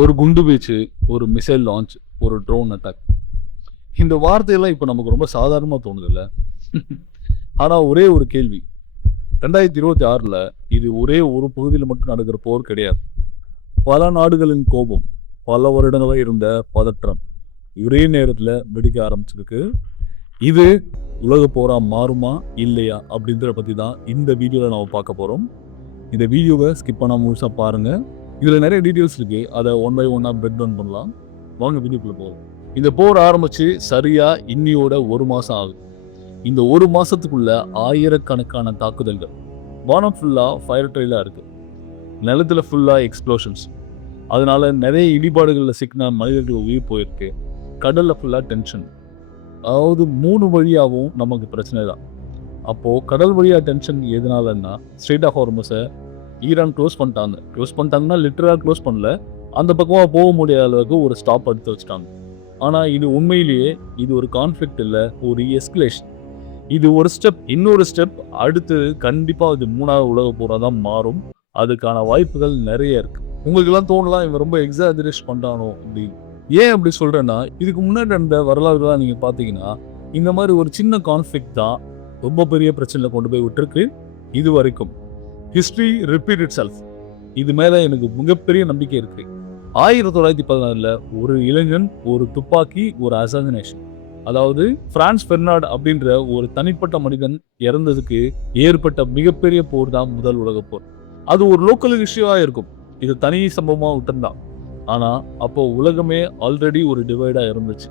ஒரு குண்டு வீச்சு, ஒரு மிசைல் லான்ச், ஒரு ட்ரோன் அட்டாக். இந்த வார்த்தையெல்லாம் இப்ப நமக்கு ரொம்ப சாதாரணமா தோணுதுல்ல. ஆனா ஒரே ஒரு கேள்வி. 2026ல இது ஒரே ஒரு பகுதியில மட்டும் நடக்கிற போர் கிடையாது. பல நாடுகளின் கோபம், பல வருடங்களா இருந்த பதற்றம், ஒரே நேரத்துல வெடிக்க ஆரம்பிச்சிருக்கு. இது உலக போரா மாறுமா? இல்லையா? அப்படின்றத பத்தி தான் இந்த வீடியோல நாம பார்க்க போறோம். இந்த வீடியோவை ஸ்கிப் பண்ணாம முழுசா பாருங்க. இதுல நிறைய டீடைல்ஸ் இருக்கு. அதை ஒன் பை ஒன்னா பிரெட் டவுன் பண்ணலாம். வாங்க வீடியோக்குள்ள போகலாம். இந்த போர் ஆரம்பிச்சு சரியா இன்னியோட ஒரு மாசம் ஆகுது. இந்த ஒரு மாசத்துக்குள்ள ஆயிரக்கணக்கான தாக்குதல்கள். வானம் ஃபுல்லா ஃபயர் ட்ரெயிலா இருக்கு. நிலத்துல ஃபுல்லா எக்ஸ்ப்ளோஷன்ஸ். அதனால நிறைய இடிபாடுகள்ல சிக்கின மனிதர்கள் உயிர் போயிருக்கு. கடல்ல ஃபுல்லா டென்ஷன். அதாவது 3 வழியாவும் நமக்கு பிரச்சனை தான். அப்போ கடல் வழியா டென்ஷன் எதனாலன்னா ஸ்ட்ரெய்ட் ஆஃப் ஹார்மஸை ஈரான் க்ளோஸ் பண்ணிட்டாங்க. க்ளோஸ் பண்ணிட்டாங்கன்னா லிட்டரலாக க்ளோஸ் பண்ணல. அந்த பக்கமாக போக முடியாத அளவுக்கு ஒரு ஸ்டாப் எடுத்து வச்சுட்டாங்க. ஆனால் இது உண்மையிலேயே இது ஒரு கான்ஃப்ளிக்ட் இல்லை, ஒரு எஸ்கலேஷன். இது ஒரு ஸ்டெப், இன்னொரு ஸ்டெப் அடுத்து கண்டிப்பாக இது 3வது உலக போராக தான் மாறும். அதுக்கான வாய்ப்புகள் நிறைய இருக்கு. உங்களுக்கெல்லாம் தோணலாம் இவன் ரொம்ப எக்ஸாஜரேட் பண்ணிட்டானோ அப்படின்னு. ஏன் அப்படி சொல்றேன்னா, இதுக்கு முன்னாடி நடந்த வரலாறுலாம் நீங்க பார்த்தீங்கன்னா இந்த மாதிரி ஒரு சின்ன கான்ஃப்ளிக்ட் தான் ரொம்ப பெரிய பிரச்சனையில் கொண்டு போய் விட்டுருக்கு. இது வரைக்கும் ஹிஸ்டரி ரிப்பீட் இட் செல்ஃப். இது மேல எனக்கு மிகப்பெரிய நம்பிக்கை இருக்கு. 1916ல ஒரு இளைஞன், ஒரு துப்பாக்கி, ஒரு அசாசினேஷன். அதாவது பிரான்ஸ் பெர்னார்ட் அப்படின்ற ஒரு தனிப்பட்ட மனிதன் இறந்ததுக்கு ஏற்பட்ட மிகப்பெரிய போர் தான் முதல் உலக போர். அது ஒரு லோக்கல் இஷ்யூவா இருக்கும். இது தனி சம்பவமா விட்டுருந்தான். ஆனா அப்போ உலகமே ஆல்ரெடி ஒரு டிவைடா இருந்துச்சு.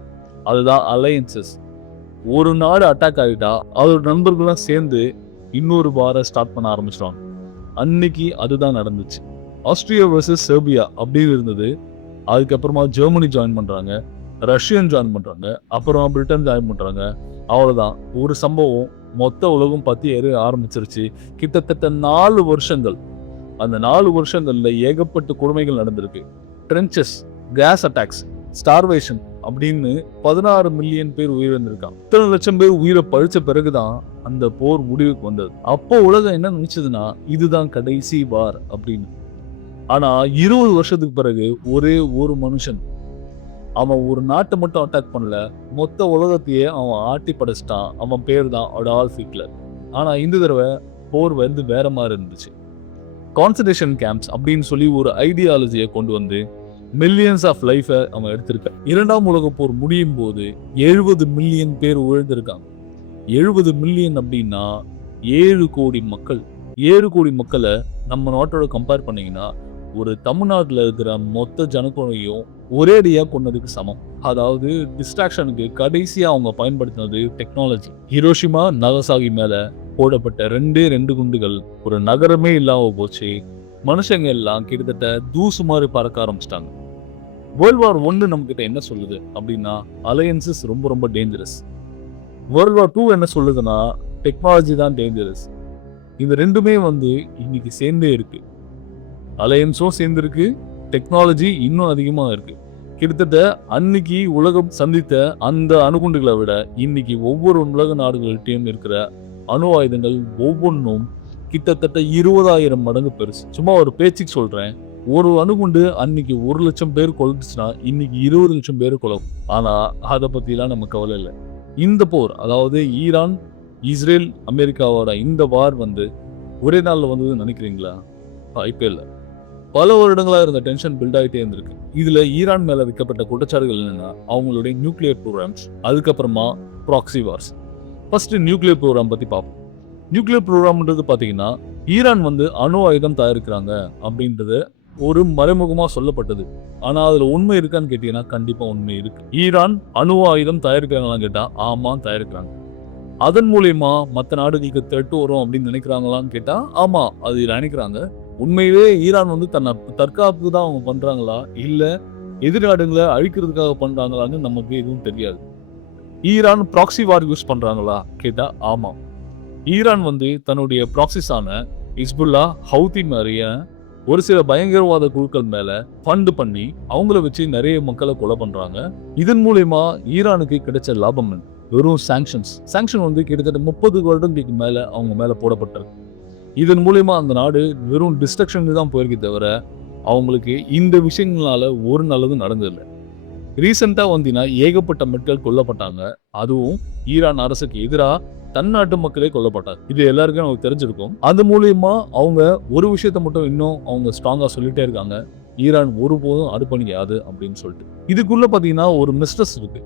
அதுதான் அலையன்சஸ். ஒரு நாடு அட்டாக் ஆகிட்டா அதோட நண்பர்கள்லாம் சேர்ந்து இன்னொரு வார ஸ்டார்ட் பண்ண ஆரம்பிச்சிடுவாங்க. அன்னைக்கு அதுதான் நடந்துச்சு. ஆஸ்திரியா வர்சஸ் செர்பியா அப்படின்னு இருந்தது. அதுக்கப்புறமா ஜெர்மனி ஜாயின் பண்றாங்க, ரஷ்யன் ஜாயின் பண்றாங்க, அப்புறம் பிரிட்டன் ஜாயின் பண்றாங்க. அவ்வளவுதான், ஒரு சம்பவம் மொத்த உலகம் பத்தி எரிய ஆரம்பிச்சிருச்சு. கிட்டத்தட்ட 4 வருஷங்கள். அந்த 4 வருஷங்கள்ல ஏகப்பட்ட கொடுமைகள் நடந்திருக்கு. ட்ரென்ச்சஸ், கேஸ் அட்டாக்ஸ், ஸ்டார்வேஷன் அப்படின்னு 16 மில்லியன் பேர் உயிரிழந்திருக்காங்க. இத்தனை லட்சம் பேர் உயிரை பழிச்ச பிறகுதான் அந்த போர் முடிவுக்கு வந்தது. அப்போ உலகம் என்ன நினைச்சதுன்னா இதுதான் கடைசி வார் அப்படின்னு. ஆனா 20 வருஷத்துக்கு பிறகு ஒரே ஒரு மனுஷன், அவன் ஒரு நாட்டை மட்டும் அட்டாக் பண்ணல, மொத்த உலகத்தையே அவன் ஆட்டி படைச்சிட்டான். அவன் பேர் தான் அடால்ஃப் ஹிட்லர். ஆனா இந்த தடவை போர் வந்து வேற மாதிரி இருந்துச்சு. கான்சன்ட்ரேஷன் கேம்ப்ஸ் அப்படின்னு சொல்லி ஒரு ஐடியாலஜியை கொண்டு வந்து மில்லியன்ஸ் ஆஃப் லைஃபை அவன் எடுத்திருக்கான். 2ஆம் உலக போர் முடியும் போது 70 மில்லியன் பேர் உழைந்திருக்காங்க. 70 மில்லியன் அப்படின்னா 7 கோடி மக்கள். 7 கோடி மக்களை நம்ம நாட்டோட கம்பேர் பண்ணீங்கன்னா ஒரு தமிழ்நாட்டில் இருக்கிற மொத்த ஜனத்தொகையும் ஒரேடியா கொண்டதுக்கு சமம். அதாவது டிஸ்ட்ராக்ஷனுக்கு கடைசியா அவங்க பயன்படுத்தினது டெக்னாலஜி. ஹிரோஷிமா, நாகசாகி மேல போடப்பட்ட 2 குண்டுகள் ஒரு நகரமே இல்லாம போச்சு. மனுஷங்க எல்லாம் கிட்டத்தட்ட தூசு மாதிரி பறக்க ஆரம்பிச்சிட்டாங்க. வேர்ல்ட் வார் 1 நம்ம கிட்ட என்ன சொல்லுது அப்படின்னா அலையன்சஸ் ரொம்ப ரொம்ப டேஞ்சரஸ். வேர்ல்ட் வார் 2 என்ன சொல்லுதுன்னா டெக்னாலஜி தான் டேஞ்சரஸ். இது ரெண்டுமே வந்து இன்னைக்கு சேர்ந்தே இருக்கு. அலையன்ஸும் சேர்ந்திருக்கு, டெக்னாலஜி இன்னும் அதிகமா இருக்கு. கிட்டத்தட்ட அன்னைக்கு உலகம் சந்தித்த அந்த அணுகுண்டுகளை விட இன்னைக்கு ஒவ்வொரு உலக நாடுகள்கிட்டையும் இருக்கிற அணு ஆயுதங்கள் ஒவ்வொன்றும் கிட்டத்தட்ட 20,000 மடங்கு பெருசு. சும்மா ஒரு பேச்சுக்கு சொல்றேன், ஒரு அணுகுண்டு அன்னைக்கு 1 லட்சம் பேர் கொல்லுச்சுன்னா இன்னைக்கு 20 லட்சம் பேர் கொல்லும். ஆனா அதை பத்திலாம் நம்ம கவலை இல்லை. இந்த போர், அதாவது ஈரான், இஸ்ரேல், அமெரிக்காவோட இந்த வார் வந்து ஒரே நாள்ல வந்ததுன்னு நினைக்கிறீங்களா? வாய்ப்பே இல்லை. பல வருடங்களா இருந்த டென்ஷன் பில்ட் ஆகிட்டே இருந்திருக்கு. இதுல ஈரான் மேல வைக்கப்பட்ட குற்றச்சாட்டுகள் என்னன்னா அவங்களுடைய நியூக்ளியர் ப்ரோக்ராம்ஸ், அதுக்கப்புறமா proxy wars. First nuclear program பத்தி பார்ப்போம். நியூக்ளியர் ப்ரோக்ராம்ன்றது பாத்தீங்கன்னா ஈரான் வந்து அணு ஆயுதம் தயாரிக்கிறாங்க அப்படின்றது ஒரு மறைமுகமா சொல்லப்பட்டது. ஆனா அதுல உண்மை இருக்கான்னு கேட்டீங்கன்னா கண்டிப்பா உண்மை இருக்கு. ஈரான் அணு ஆயுதம் தயாரிக்கிறாங்களான்னு கேட்டா ஆமா தயாரிக்கிறாங்க. அதன் மூலியமா மற்ற நாடுகளுக்கு த்ரெட் வரும் அப்படின்னு நினைக்கிறாங்களான்னு கேட்டா ஆமா அது நினைக்கிறாங்க. உண்மையிலே ஈரான் வந்து தன்னை தற்காப்புக்கு தான் அவங்க பண்றாங்களா இல்ல எதிர்நாடுகளை அழிக்கிறதுக்காக பண்றாங்களான்னு நமக்கு எதுவும் தெரியாது. ஈரான் ப்ராக்சி வார் யூஸ் பண்றாங்களா கேட்டா ஆமா. ஈரான் வந்து தன்னுடைய ப்ராக்சிஸான ஹிஸ்புல்லா, ஹவுதி மாதிரிய ஒரு சில பயங்கரவாத குழுக்கள் மேல ஃபண்ட் பண்ணி அவங்கள வச்சு நிறைய மக்களை கொலை பண்றாங்க. இதன் மூலியமா ஈரானுக்கு கிடைச்ச லாபம் வெறும் சாங்ஷன் வந்து கிட்டத்தட்ட 30 வருடங்களுக்கு மேல அவங்க மேல போடப்பட்டிருக்கு. இதன் மூலியமா அந்த நாடு வெறும் டிஸ்ட்ரக்ஷனுக்கு தான் போயிருக்கே தவிர அவங்களுக்கு இந்த விஷயங்களால ஒரு நல்லதும் நடந்ததில்லை. ரீசெண்டாக வந்தீங்கன்னா ஏகப்பட்ட மக்கள் கொல்லப்பட்டாங்க. அதுவும் ஈரான் அரசுக்கு எதிராக தன்னாட்டு மக்களே கொல்லப்பட்டாங்க. இது எல்லாருக்கும் நமக்கு தெரிஞ்சிருக்கும். அது மூலியமா அவங்க ஒரு விஷயத்த மட்டும் இன்னும் அவங்க ஸ்ட்ராங்கா சொல்லிட்டே இருக்காங்க. ஈரான் ஒருபோதும் அர்ப்பணிக்காது அப்படின்னு சொல்லிட்டு. இதுக்குள்ள பாத்தீங்கன்னா ஒரு மிஸ்ட்ரஸ் இருக்கு.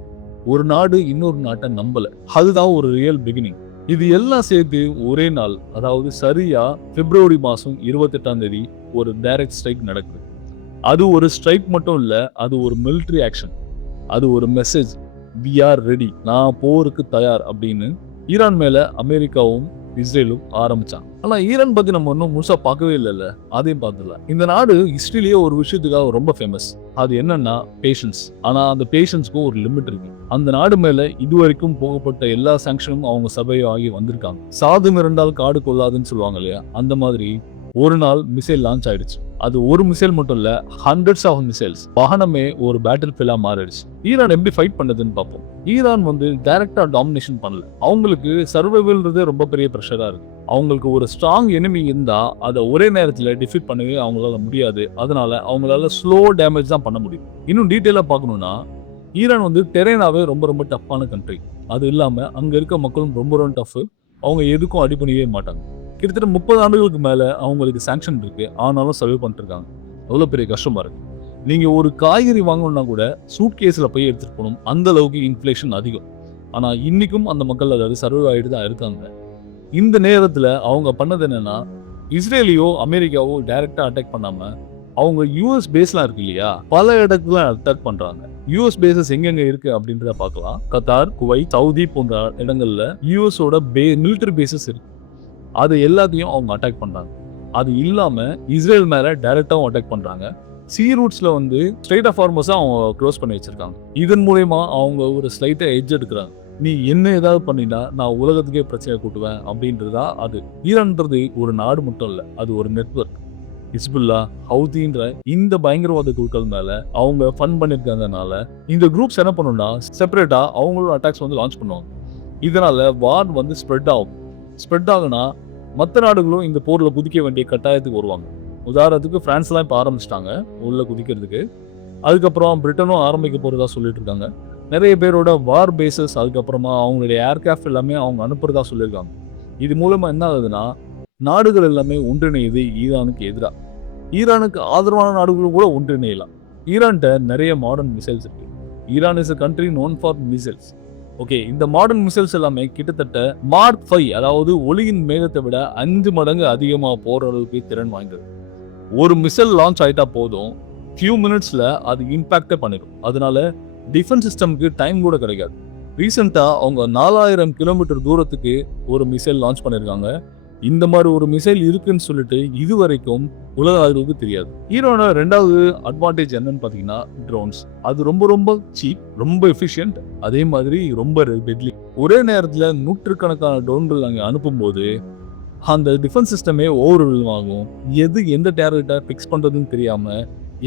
ஒரு நாடு இன்னொரு நாட்டை நம்பல. அதுதான் ஒரு ரியல் பிகினிங். இது எல்லாம் சேர்த்து ஒரே நாள், அதாவது சரியா பிப்ரவரி மாசம் 28ஆம் தேதி ஒரு டைரக்ட் ஸ்ட்ரைக் நடக்குது. அது ஒரு ஸ்ட்ரைக் மட்டும் இல்ல, அது ஒரு மிலிட்டரி ஆக்ஷன். அது ஒரு மெசேஜ், வி ஆர் ரெடி, நான் போருக்கு தயார் அப்படின்னு ஈரான் மேல அமெரிக்காவும் இஸ்ரேலும் ஆரம்பிச்சாங்க. ஆனா ஈரான் பத்தி நம்ம இன்னும் முழுசா பார்க்கவே இல்லைல்ல, அதையும் பார்த்துடலாம். இந்த நாடு ஹிஸ்டரியிலேயே ஒரு விஷயத்துக்காக ரொம்ப ஃபேமஸ். அது என்னன்னா பேஷன்ஸ். ஆனா அந்த பேஷன்ஸ்க்கும் ஒரு லிமிட் இருக்கு. அந்த நாடு மேல இதுவரைக்கும் போகப்பட்ட எல்லா சாங்ஷனும் அவங்க சபையோ ஆகி வந்திருக்காங்க. சாது மிரண்டால் காடு கொள்ளாதுன்னு சொல்லுவாங்க இல்லையா, அந்த மாதிரி ஒரு நாள் மிசைல் லான்ச் ஆயிடுச்சு. அது ஒரு மிசைல் மட்டும் இல்ல, ஹண்ட்ரட்ஸ் ஆஃப் மிசைல்ஸ். வாகனமே ஒரு பேட்டில் ஃபீல்டா மாறிடுச்சு. ஈரான் எப்படி ஃபைட் பண்ணதுன்னு பார்ப்போம். ஈரான் டைரக்டா டாமினேஷன் பண்ணல. அவங்களுக்கு சர்வைவல்ன்றதே ரொம்ப பெரிய ப்ரெஷரா இருக்கு. அவங்களுக்கு ஒரு ஸ்ட்ராங் எனிமி இருந்தா அதை ஒரே நேரத்தில் டிஃபீட் பண்ணவே அவங்களால முடியாது. அதனால அவங்களால ஸ்லோ டேமேஜ் தான் பண்ண முடியும். இன்னும் டீட்டெயிலா பார்க்கணும்னா, ஈரான் டெரெயினாவே ரொம்ப ரொம்ப டஃப்பான கண்ட்ரி. அது இல்லாம அங்க இருக்க மக்களும் ரொம்ப ரொம்ப டஃப். அவங்க எதுக்கும் அடிபணியவே மாட்டாங்க. கிட்டத்தட்ட 30 ஆண்டுகளுக்கு மேல அவங்களுக்கு சாங்ஷன் இருக்கு. ஆனாலும் சர்வே பண்ணிட்டு இருக்காங்க. எவ்வளவு பெரிய கஷ்டமா இருக்கு. நீங்க ஒரு காய்கறி வாங்கணும்னா கூட சூட் கேஸ்ல போய் எடுத்துட்டு போகணும். அந்த அளவுக்கு இன்ஃப்ளேஷன் அதிகம். ஆனா இன்னைக்கும் அந்த மக்கள் அதாவது சர்வே ஆகிட்டு தான் இருக்காங்க. இந்த நேரத்துல அவங்க பண்ணது என்னன்னா, இஸ்ரேலியோ அமெரிக்காவோ டைரக்டா அட்டாக் பண்ணாம அவங்க யூஎஸ் பேஸ்லாம் இருக்கு இல்லையா, பல இடத்துல அட்டாக் பண்றாங்க. யூஎஸ் பேசஸ் எங்கெங்க இருக்கு அப்படின்றத பார்க்கலாம். கத்தார், குவைத், சவுதி போன்ற இடங்கள்ல யூஎஸோட மிலிட்டரி பேசஸ் இருக்கு. அது எல்லாத்தையும் அவங்க அட்டாக் பண்றாங்க. அது இல்லாம இஸ்ரேல் மேல டைரக்டாவும் அட்டாக் பண்றாங்க. சி ரூட்ஸ்ல ஸ்ட்ரெயிட் ஆஃப் ஹார்மஸா அவங்க க்ளோஸ் பண்ணி வச்சிருக்காங்க. இதன் மூலயமா அவங்க ஒரு ஸ்லைட்டா எட்ஜ் எடுக்கிறாங்க. நீ என்ன ஏதாவது பண்ணினா நான் உலகத்துக்கே பிரச்சனை கூட்டுவேன் அப்படின்றதா அது. ஈரான்ன்றது ஒரு நாடு மட்டும் இல்ல, அது ஒரு நெட்வொர்க். ஹிஸ்புல்லா, ஹவுதின்ற இந்த பயங்கரவாத குழுக்கள் மேல அவங்க ஃபன் பண்ணிருக்கிறதுனால இந்த குரூப்ஸ் என்ன பண்ணும்னா செப்பரேட்டா அவங்களோட அட்டாக்ஸ் லான்ச் பண்ணுவாங்க. இதனால வார் ஸ்ப்ரெட் ஆகும். ஸ்ப்ரெட் ஆகுனா மற்ற நாடுகளும் இந்த போர்ல குதிக்க வேண்டிய கட்டாயத்துக்கு வருவாங்க. உதாரணத்துக்கு பிரான்ஸ்லாம் இப்போ ஆரம்பிச்சிட்டாங்க உள்ள குதிக்கிறதுக்கு. அதுக்கப்புறம் பிரிட்டனும் ஆரம்பிக்க போறதா சொல்லிட்டு இருக்காங்க. நிறைய பேரோட வார் பேசஸ், அதுக்கப்புறமா அவங்களுடைய ஏர்கிராஃப்ட் எல்லாமே அவங்க அனுப்புறதா சொல்லியிருக்காங்க. இது மூலமா என்ன ஆகுதுன்னா, நாடுகள் எல்லாமே ஒன்றிணையுது ஈரானுக்கு எதிராக. ஈரானுக்கு ஆதரவான நாடுகளும் கூட ஒன்றிணையலாம். ஈரான்கிட்ட நிறைய மாடர்ன் மிசைல்ஸ் இருக்கு. Iran is a country known for missiles. Okay, இந்த மாடர்ன் மிசைல்ஸ் எல்லாமே கிட்டத்தட்ட மார்க் 5, அதாவது ஒளியின் வேகத்தை விட 5 மடங்கு அதிகமாக போற அளவுக்கு திறன் வாய்ந்தது. ஒரு மிசைல் லான்ச் ஆயிட்டா போதும், ஃபியூ மினிட்ஸ்ல அது இம்பாக்டே பண்ணிடும். அதனால டிஃபென்ஸ் சிஸ்டம்க்கு டைம் கூட கிடைக்காது. ரீசெண்டா அவங்க 4000 கிலோமீட்டர் தூரத்துக்கு ஒரு மிசைல் லான்ச் பண்ணிருக்காங்க. இந்த மாதிரி ஒரு மிசைல் இருக்குன்னு சொல்லிட்டு இதுவரைக்கும் உலக அளவுக்கு தெரியாது. ஈரானோட ரெண்டாவது அட்வான்டேஜ் என்னன்னு பாத்தீங்கன்னா ட்ரோன்ஸ். அது ரொம்ப ரொம்ப சீப், ரொம்ப எஃபிஷியன்ட், அதே மாதிரி ரொம்ப டெட்லி. ஒரே நேரத்துல நூற்றுக்கணக்கான ட்ரோன்கள் அங்க அனுப்பும்போது அந்த டிஃபென்ஸ் சிஸ்டமே ஓவர்வெல்ம் ஆகும். எது எந்த டார்கெட்டை ஃபிக்ஸ் பண்றதுன்னு தெரியாம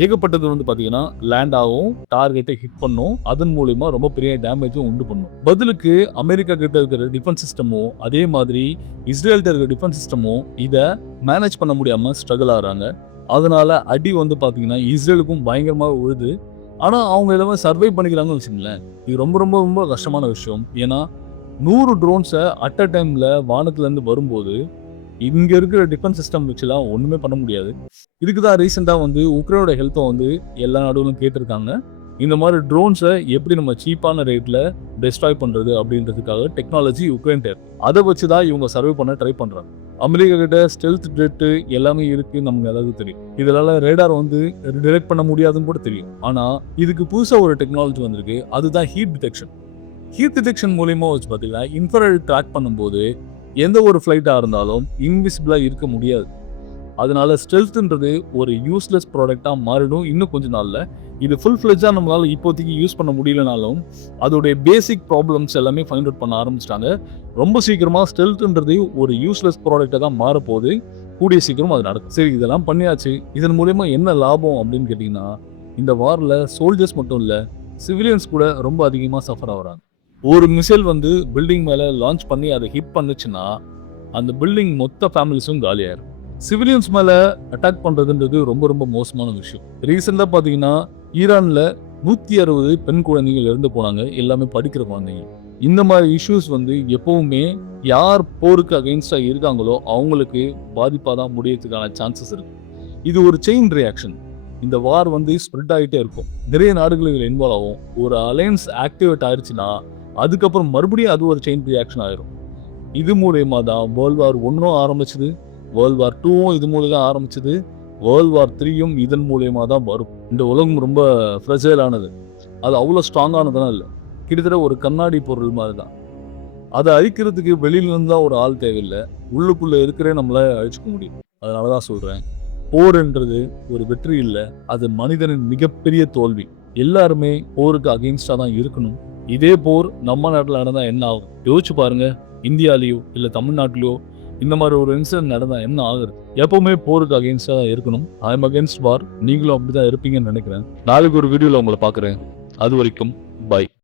ஏகப்பட்டது பாத்தீங்கன்னா லேண்ட் ஆகும், டார்கெட்டை ஹிட் பண்ணும். அதன் மூலமா ரொம்ப பெரிய டேமேஜும் உண்டு பண்ணும். பதிலுக்கு அமெரிக்கா கிட்ட இருக்கிற டிஃபென்ஸ் சிஸ்டமும் அதே மாதிரி இஸ்ரேல்கிட்ட இருக்கிற டிஃபென்ஸ் சிஸ்டமும் இதை மேனேஜ் பண்ண முடியாம ஸ்ட்ரகிள் ஆகிறாங்க. அதனால அடி பாத்தீங்கன்னா இஸ்ரேலுக்கும் பயங்கரமா விழுது. ஆனா அவங்க எல்லாமே சர்வை பண்ணிக்கிறாங்கன்னு வச்சுங்களேன். இது ரொம்ப ரொம்ப ரொம்ப கஷ்டமான விஷயம். ஏன்னா 100 ட்ரோன்ஸை அட் அ டைம்ல வானத்துல இருந்து வரும்போது இங்க இருக்கிற டிஃபென்ஸ் சிஸ்டம் வச்சுலாம் ஒண்ணுமே பண்ண முடியாது. இதுக்கு தான் ரீசெண்டா உக்ரைனோட ஹெல்த்தை எல்லா நாடுகளும் கேட்டிருக்காங்க. இந்த மாதிரி ட்ரோன்ஸை எப்படி நம்ம சீப்பான ரேட்ல டெஸ்ட்ராய் பண்றது அப்படின்றதுக்காக டெக்னாலஜி உக்ரைன் இருக்கு. அதை வச்சுதான் இவங்க சர்வே பண்ண ட்ரை பண்றாங்க. அமெரிக்கா கிட்ட ஸ்டெல்த் ஜெட் எல்லாமே இருக்கு, நமக்கு எல்லாருக்கும் தெரியும். இதனால ரேடார் டிடெக்ட் பண்ண முடியாதுன்னு கூட தெரியும். ஆனா இதுக்கு புதுசா ஒரு டெக்னாலஜி வந்திருக்கு. அதுதான் ஹீட் டிடெக்ஷன். ஹீட் டிடெக்ஷன் மூலியமா வச்சு பார்த்தீங்கன்னா இன்ஃப்ராரெட் ட்ராக் பண்ணும்போது எந்த ஒரு ஃப்ளைட்டாக இருந்தாலும் இன்விசிபிளாக இருக்க முடியாது. அதனால ஸ்டெல்த்ன்றது ஒரு யூஸ்லெஸ் ப்ராடக்டாக மாறிடும் இன்னும் கொஞ்ச நாளில். இது ஃபுல் ஃப்ளெஜ்ஜாக நம்மளால் இப்போதைக்கு யூஸ் பண்ண முடியலனாலும் அதோடைய பேசிக் ப்ராப்ளம்ஸ் எல்லாமே ஃபைண்ட் அவுட் பண்ண ஆரம்பிச்சிட்டாங்க. ரொம்ப சீக்கிரமாக ஸ்டெல்த்ன்றது ஒரு யூஸ்லெஸ் ப்ராடக்டாக தான் மாறப்போகுது. கூடிய சீக்கிரம் அது நடக்கும். சரி, இதெல்லாம் பண்ணியாச்சு. இதன் மூலயமா என்ன லாபம் அப்படின்னு கேட்டிங்கன்னா, இந்த வாரில் சோல்ஜர்ஸ் மட்டும் இல்லை, சிவிலியன்ஸ் கூட ரொம்ப அதிகமாக சஃபர் ஆகுறாங்க. ஒரு மிசைல் பில்டிங் மேலே லான்ச் பண்ணி அதை ஹிட் பண்ணுச்சுன்னா அந்த பில்டிங் மொத்த ஃபேமிலிஸும் காலியாயிரும். சிவிலியன்ஸ் மேல அட்டாக் பண்றதுன்றது ரொம்ப ரொம்ப மோசமான விஷயம். ரீசெண்டா பாத்தீங்கன்னா ஈரான்ல 160 பெண் குழந்தைகள் இறந்து போனாங்க. எல்லாமே படிக்கிற குழந்தைங்க. இந்த மாதிரி இஷ்யூஸ் வந்து எப்பவுமே யார் போருக்கு அகைன்ஸ்டா இருக்காங்களோ அவங்களுக்கு பாதிப்பா தான் முடியறதுக்கான சான்சஸ் இருக்கு. இது ஒரு செயின் ரியாக்ஷன். இந்த வார் வந்து ஸ்ப்ரெட் ஆகிட்டே இருக்கும். நிறைய நாடுகள் இதில் இன்வால்வ் ஆகும். ஒரு அலையன்ஸ் ஆக்டிவேட் ஆயிடுச்சுன்னா அதுக்கப்புறம் மறுபடியும் அது ஒரு செயின் ரியாக்ஷன் ஆயிரும். இது மூலயமா தான் வேர்ல்ட் வார் 1 ஆரம்பிச்சது. வேர்ல்ட் வார் 2 இது மூலம் தான் ஆரம்பிச்சது. வேர்ல்ட் வார் 3 இதன் மூலயமா தான் வரும். இந்த உலகம் ரொம்ப ஃப்ரெஜைலானது. அது அவ்வளோ ஸ்ட்ராங்கானதெல்லாம் இல்லை. கிட்டத்தட்ட ஒரு கண்ணாடி பொருள் மாதிரி தான். அதை அழிக்கிறதுக்கு வெளியிலிருந்து தான் ஒரு ஆள் தேவையில்லை. உள்ளுக்குள்ள இருக்கிறே நம்மள அழிச்சுக்க முடியும். அதனால தான் சொல்றேன், போர்ன்றது ஒரு வெற்றி இல்லை, அது மனிதனின் மிகப்பெரிய தோல்வி. எல்லாருமே போருக்கு அகெயின்ஸ்டா தான் இருக்கணும். இதே போர் நம்ம நாட்டில் நடந்தா என்ன ஆகும் யோசிச்சு பாருங்க. இந்தியாலேயோ இல்லை தமிழ்நாட்டிலையோ இந்த மாதிரி ஒரு இன்சிடென்ட் நடந்தா என்ன ஆகுது? எப்பவுமே போருக்கு அகெயின்ஸ்டா தான் இருக்கணும். ஐ எம் அகெயின்ஸ்ட் வார். நீங்களும் அப்படிதான் இருப்பீங்கன்னு நினைக்கிறேன். நாளைக்கு ஒரு வீடியோல உங்களை பார்க்குறேன். அது வரைக்கும் பை.